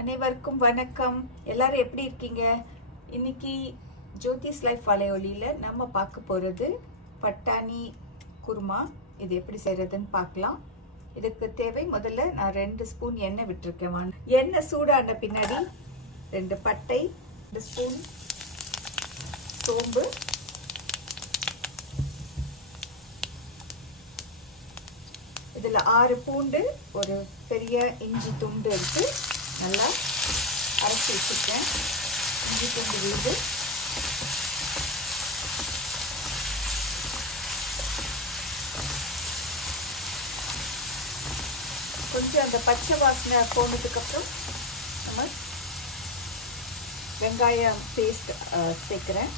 அனைவருக்கும் வணக்கம். எல்லாரும் எப்படி இருக்கீங்க? இன்னைக்கு ஜோதிஸ் லைஃப் வலையொலியில நம்ம பார்க்க போறது பட்டாணி குருமா. இது எப்படி செய்யறதுன்னு பார்க்கலாம். இதுக்கு தேவை, முதல்ல நான் 2 ஸ்பூன் எண்ணெய் விட்டுருக்கேன். எண்ணெய் சூடான பின்னாடி 2 பட்டை, 2 ஸ்பூன் சோம்பு, இதில் 6 பூண்டு, ஒரு பெரிய இஞ்சி துண்டு எடுத்து நல்லா அரைச்சி வச்சுருக்கேன். இஞ்சி துண்டு வீடு, கொஞ்சம் அந்த பச்சை வாசனை போனதுக்கப்புறம் நம்ம வெங்காயம் பேஸ்ட் சேர்க்குறேன்.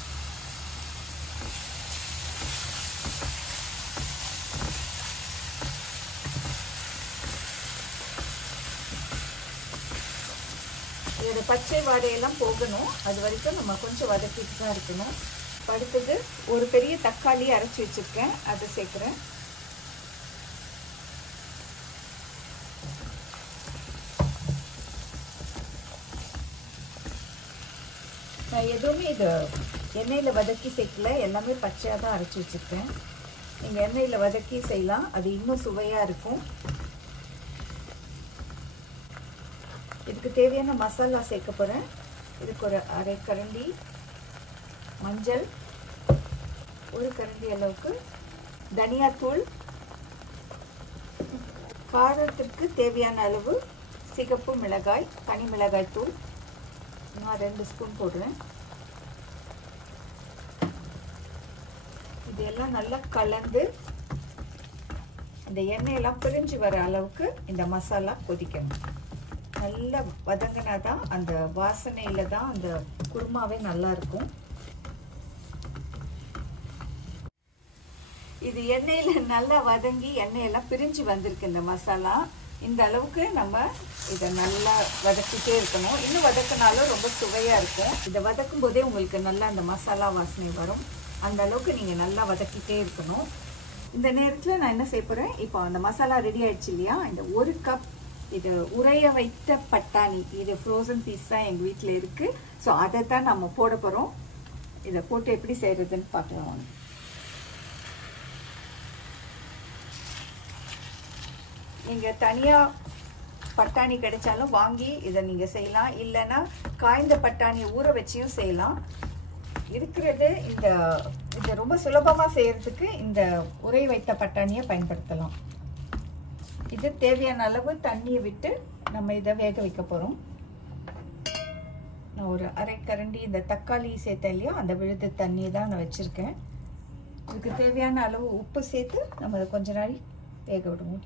இதோட பச்சை வாடையெல்லாம் போகணும், அது வரைக்கும் நம்ம கொஞ்சம் வதக்கிட்டு தான் இருக்கணும். அடுத்தது ஒரு பெரிய தக்காளி அரைச்சி வச்சுருக்கேன், அதை சேர்க்குறேன். நான் எதுவுமே இது எண்ணெயில் வதக்கி சேர்க்கல, எல்லாமே பச்சையாக தான் அரைச்சி வச்சுருக்கேன். நீங்கள் எண்ணெயில் வதக்கி செய்யலாம், அது இன்னும் சுவையாக இருக்கும். இதுக்கு தேவையான மசாலா சேர்க்க போகிறேன். இதுக்கு ஒரு அரை கரண்டி மஞ்சள், ஒரு கரண்டி அளவுக்கு தனியாத்தூள், காரத்திற்கு தேவையான அளவு சிகப்பு மிளகாய், தனி மிளகாய் தூள் நான் 2 ஸ்பூன் போடுறேன். இதெல்லாம் நல்லா கலந்து இந்த எண்ணெயெல்லாம் பிரிஞ்சு வர அளவுக்கு இந்த மசாலா கொதிக்கணும். நல்லா வதங்கினா தான் அந்த வாசனையில தான் அந்த குருமாவே நல்லா இருக்கும். இது எண்ணெயில நல்லா வதங்கி எண்ணெயெல்லாம் பிரிஞ்சு வந்திருக்கு இந்த மசாலா. இந்த அளவுக்கு நம்ம இதை நல்லா வதக்கிட்டே இருக்கணும். இன்னும் வதக்கினாலும் ரொம்ப சுவையா இருக்கும். இதை வதக்கும் போதே உங்களுக்கு நல்லா அந்த மசாலா வாசனை வரும். அந்த அளவுக்கு நீங்க நல்லா வதக்கிட்டே இருக்கணும். இந்த நேரத்தில் நான் என்ன செய்ய போறேன், இப்போ அந்த மசாலா ரெடி ஆயிடுச்சு இல்லையா, இந்த 1 கப் இது உரைய வைத்த பட்டாணி, இது ஃப்ரோசன் பீஸ் தான் எங்கள் வீட்டில் இருக்குது. ஸோ அதை தான் நம்ம போட போகிறோம். இதை போட்டு எப்படி செய்கிறதுன்னு பார்க்கலாம். நீங்கள் தனியாக பட்டாணி கிடைச்சாலும் வாங்கி இதை நீங்கள் செய்யலாம், இல்லைன்னா காய்ந்த பட்டாணியை ஊற வச்சியும் செய்யலாம். இருக்கிறது இந்த ரொம்ப சுலபமாக செய்கிறதுக்கு இந்த உரை வைத்த பட்டாணியை பயன்படுத்தலாம். இது தேவையான அளவு தண்ணியை விட்டு நம்ம இதை வேக வைக்க போகிறோம். நான் ஒரு அரை கரண்டி இந்த தக்காளி சேர்த்தேன் இல்லையா, அந்த விழுது தண்ணி தான் நான் வச்சுருக்கேன். இதுக்கு தேவையான அளவு உப்பு சேர்த்து நம்ம அதை கொஞ்ச நாள் வேக விடுவோம்.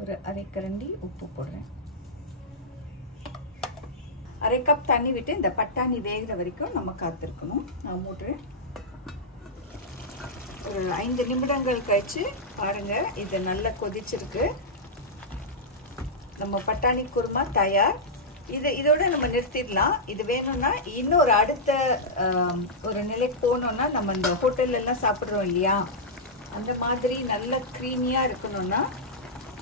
ஒரு அரை கரண்டி உப்பு போடுறேன். அரை கப் தண்ணி விட்டு இந்த பட்டாணி வேகிற வரைக்கும் நம்ம காத்திருக்கணும். நான் மூடுறேன். ஒரு 5 நிமிடங்கள் கழிச்சு பாருங்க, இது நல்லா கொதிச்சிருக்கு. நம்ம பட்டாணி குருமா தயார். இதோட நம்ம நிறுத்திடலாம். இது வேணும்னா இன்னொரு அடுத்த ஒரு நிலைக்கு போனோம்னா, நம்ம இந்த ஹோட்டல்ல எல்லாம் சாப்பிட்றோம் இல்லையா, அந்த மாதிரி நல்ல க்ரீமியா இருக்கணும்னா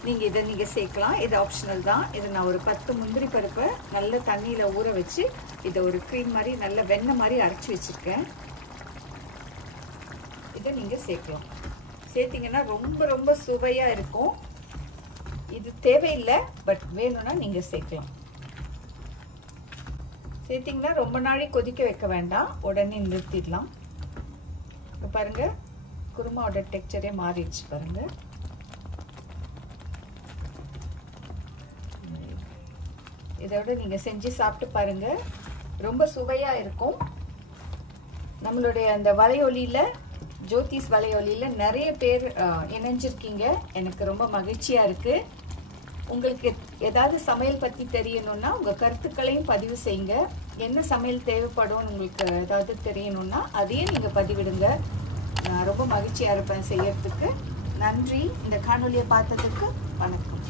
நீங்க சேர்க்கலாம். இது ஆப்ஷனல் தான். இது நான் ஒரு 10 முந்திரி பருப்பை நல்ல தண்ணியில ஊற வச்சு இதை ஒரு க்ரீம் மாதிரி நல்ல வெண்ணெய் மாதிரி அரைச்சி வச்சிருக்கேன். இதை நீங்க சேர்க்கலாம். சேர்த்தீங்கன்னா ரொம்ப ரொம்ப சுவையா இருக்கும். இது தேவையில்லை, பட் வேணும்னா நீங்க சேர்க்கலாம். சேர்த்தீங்கன்னா ரொம்ப நாளைக்கு கொதிக்க வைக்க வேண்டாம், உடனே நிறுத்திடலாம். பாருங்க, குருமாவோட டெக்ஸ்சரே மாறிடுச்சு பாருங்க. இதோட நீங்க செஞ்சு சாப்பிட்டு பாருங்க, ரொம்ப சுவையா இருக்கும். நம்மளுடைய அந்த வலையொலியில, ஜோதிஸ் வலையொலியில நிறைய பேர் இணைஞ்சிருக்கீங்க. எனக்கு ரொம்ப மகிழ்ச்சியா இருக்கு. உங்களுக்கு ஏதாவது சமையல் பத்தி தெரியணும்னா உங்க கருத்துக்களையும் பதிவு செய்யுங்க. என்ன சமையல் தேவைப்படும் உங்களுக்கு ஏதாவது தெரியணும்னா அதையும் நீங்க பதிவிடுங்க. நான் ரொம்ப மகிழ்ச்சியா இருப்பேன் செய்யறதுக்கு. நன்றி. இந்த காணொலியை பார்த்ததுக்கு வணக்கம்.